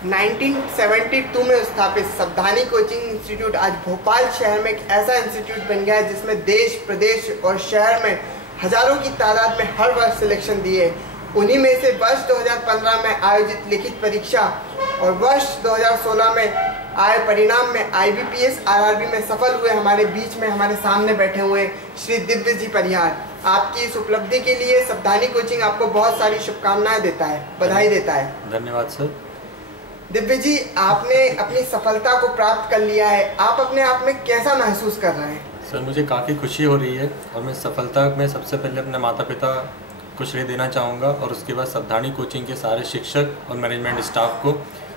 1972 में स्थापित सावधानी कोचिंग इंस्टीट्यूट आज भोपाल शहर में एक ऐसा इंस्टीट्यूट बन गया है जिसमें देश, प्रदेश और शहर में हजारों की तादाद में हर वर्ष सिलेक्शन दिए। उन्हीं में से वर्ष 2015 में आयोजित लिखित परीक्षा और वर्ष 2016 में आए परिणाम में IBPS RRB में सफल हुए हमारे बीच में हमारे सामने बैठे हुए श्री दिव्य जी परिहार। आपकी इस उपलब्धि के लिए सावधानी कोचिंग आपको बहुत सारी शुभकामनाएं देता है, बधाई देता है। धन्यवाद सर। दिव्य जी, आपने अपनी सफलता को प्राप्त कर लिया है, आप अपने आप में कैसा महसूस कर रहे हैं? सर, मुझे काफ़ी खुशी हो रही है और मैं सफलता में सबसे पहले अपने माता पिता को श्रेय देना चाहूँगा और उसके बाद सावधानी कोचिंग के सारे शिक्षक और मैनेजमेंट स्टाफ को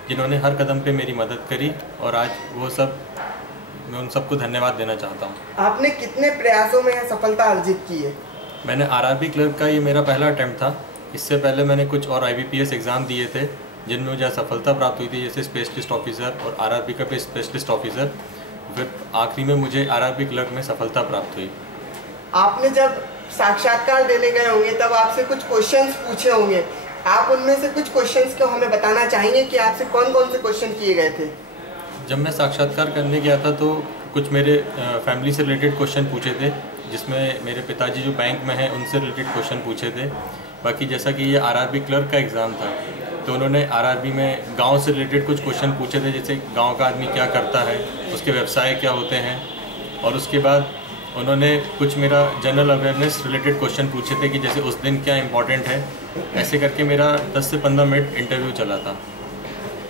जिन्होंने हर कदम पे मेरी मदद करी, और आज वो सब मैं उन सबको धन्यवाद देना चाहता हूँ। आपने कितने प्रयासों में यह सफलता अर्जित की है? मैंने RRB क्लर्क का ये मेरा पहला अटैम्प्ट था। इससे पहले मैंने कुछ और IBPS एग्ज़ाम दिए थे जिनमें मुझे सफलता प्राप्त हुई थी, जैसे स्पेशलिस्ट ऑफिसर और RRB का स्पेशलिस्ट ऑफिसर। फिर आखिरी में मुझे RRB क्लर्क में सफलता प्राप्त हुई। आपने जब साक्षात्कार देने गए होंगे तब आपसे कुछ क्वेश्चंस पूछे होंगे, आप उनमें से कुछ क्वेश्चंस को हमें बताना चाहेंगे कि आपसे कौन कौन से क्वेश्चन किए गए थे? जब मैं साक्षात्कार करने गया था तो कुछ मेरे फैमिली से रिलेटेड क्वेश्चन पूछे थे, जिसमें मेरे पिताजी जो बैंक में हैं उनसे रिलेटेड क्वेश्चन पूछे थे। बाकी जैसा कि ये RRB क्लर्क का एग्ज़ाम था तो उन्होंने RRB में गांव से रिलेटेड कुछ क्वेश्चन पूछे थे, जैसे गांव का आदमी क्या करता है, उसके व्यवसाय क्या होते हैं। और उसके बाद उन्होंने कुछ मेरा जनरल अवेयरनेस रिलेटेड क्वेश्चन पूछे थे कि जैसे उस दिन क्या इम्पोर्टेंट है। ऐसे करके मेरा 10 से 15 मिनट इंटरव्यू चला था।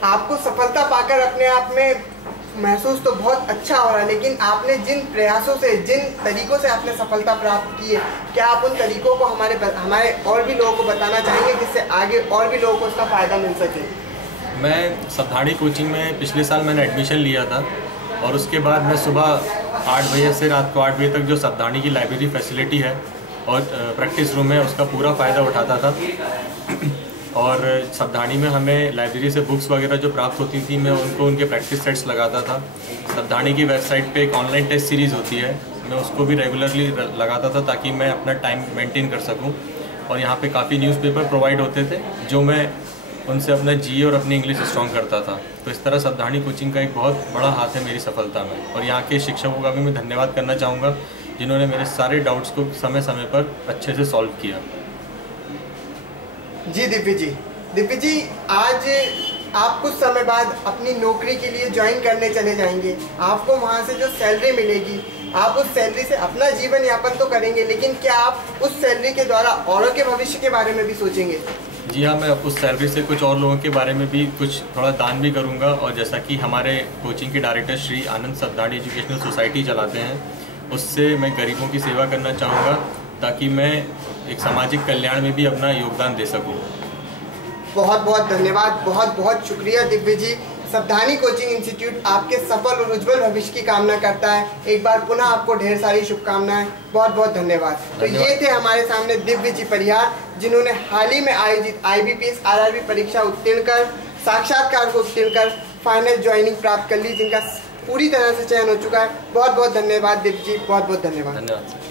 आपको सफलता पाकर अपने आप में महसूस तो बहुत अच्छा हो रहा है, लेकिन आपने जिन प्रयासों से, जिन तरीकों से आपने सफलता प्राप्त की है, क्या आप उन तरीकों को हमारे और भी लोगों को बताना चाहेंगे जिससे आगे और भी लोगों को उसका फ़ायदा मिल सके? मैं सावधानी कोचिंग में पिछले साल मैंने एडमिशन लिया था और उसके बाद मैं सुबह 8 बजे से रात को 8 बजे तक जो सावधानी की लाइब्रेरी फैसिलिटी है और प्रैक्टिस रूम है उसका पूरा फ़ायदा उठाता था। और सावधानी में हमें लाइब्रेरी से बुक्स वगैरह जो प्राप्त होती थी मैं उनको उनके प्रैक्टिस सेट्स लगाता था। सावधानी की वेबसाइट पे एक ऑनलाइन टेस्ट सीरीज़ होती है, मैं उसको भी रेगुलरली लगाता था ताकि मैं अपना टाइम मेंटेन कर सकूं। और यहाँ पे काफ़ी न्यूज़पेपर प्रोवाइड होते थे जो मैं उनसे अपना GE और अपनी इंग्लिश स्ट्रॉन्ग करता था। तो इस तरह सावधानी कोचिंग का एक बहुत बड़ा हाथ है मेरी सफलता में, और यहाँ के शिक्षकों का भी मैं धन्यवाद करना चाहूँगा जिन्होंने मेरे सारे डाउट्स को समय समय पर अच्छे से सॉल्व किया। जी दिव्य जी, आज आप कुछ समय बाद अपनी नौकरी के लिए ज्वाइन करने चले जाएंगे। आपको वहाँ से जो सैलरी मिलेगी, आप उस सैलरी से अपना जीवन यापन तो करेंगे, लेकिन क्या आप उस सैलरी के द्वारा औरों के भविष्य के बारे में भी सोचेंगे? जी हाँ, मैं उस सैलरी से कुछ और लोगों के बारे में भी कुछ थोड़ा दान भी करूँगा। और जैसा कि हमारे कोचिंग के डायरेक्टर श्री आनंद सावधानी एजुकेशनल सोसाइटी चलाते हैं, उससे मैं गरीबों की सेवा करना चाहूँगा ताकि मैं एक सामाजिक कल्याण में भी अपना योगदान दे सकूँ। बहुत बहुत धन्यवाद, बहुत बहुत शुक्रिया दिव्य जी। सावधानी कोचिंग इंस्टीट्यूट आपके सफल और उज्जवल भविष्य की कामना करता है। एक बार पुनः आपको ढेर सारी शुभकामनाएं, बहुत बहुत धन्यवाद। तो ये थे हमारे सामने दिव्य जी परिहार, जिन्होंने हाल ही में आयोजित IBPS RRB परीक्षा उत्तीर्ण कर, साक्षात्कार को उत्तीर्ण कर फाइनल ज्वाइनिंग प्राप्त कर ली, जिनका पूरी तरह से चयन हो चुका है। बहुत बहुत धन्यवाद दिव्य जी, बहुत बहुत धन्यवाद।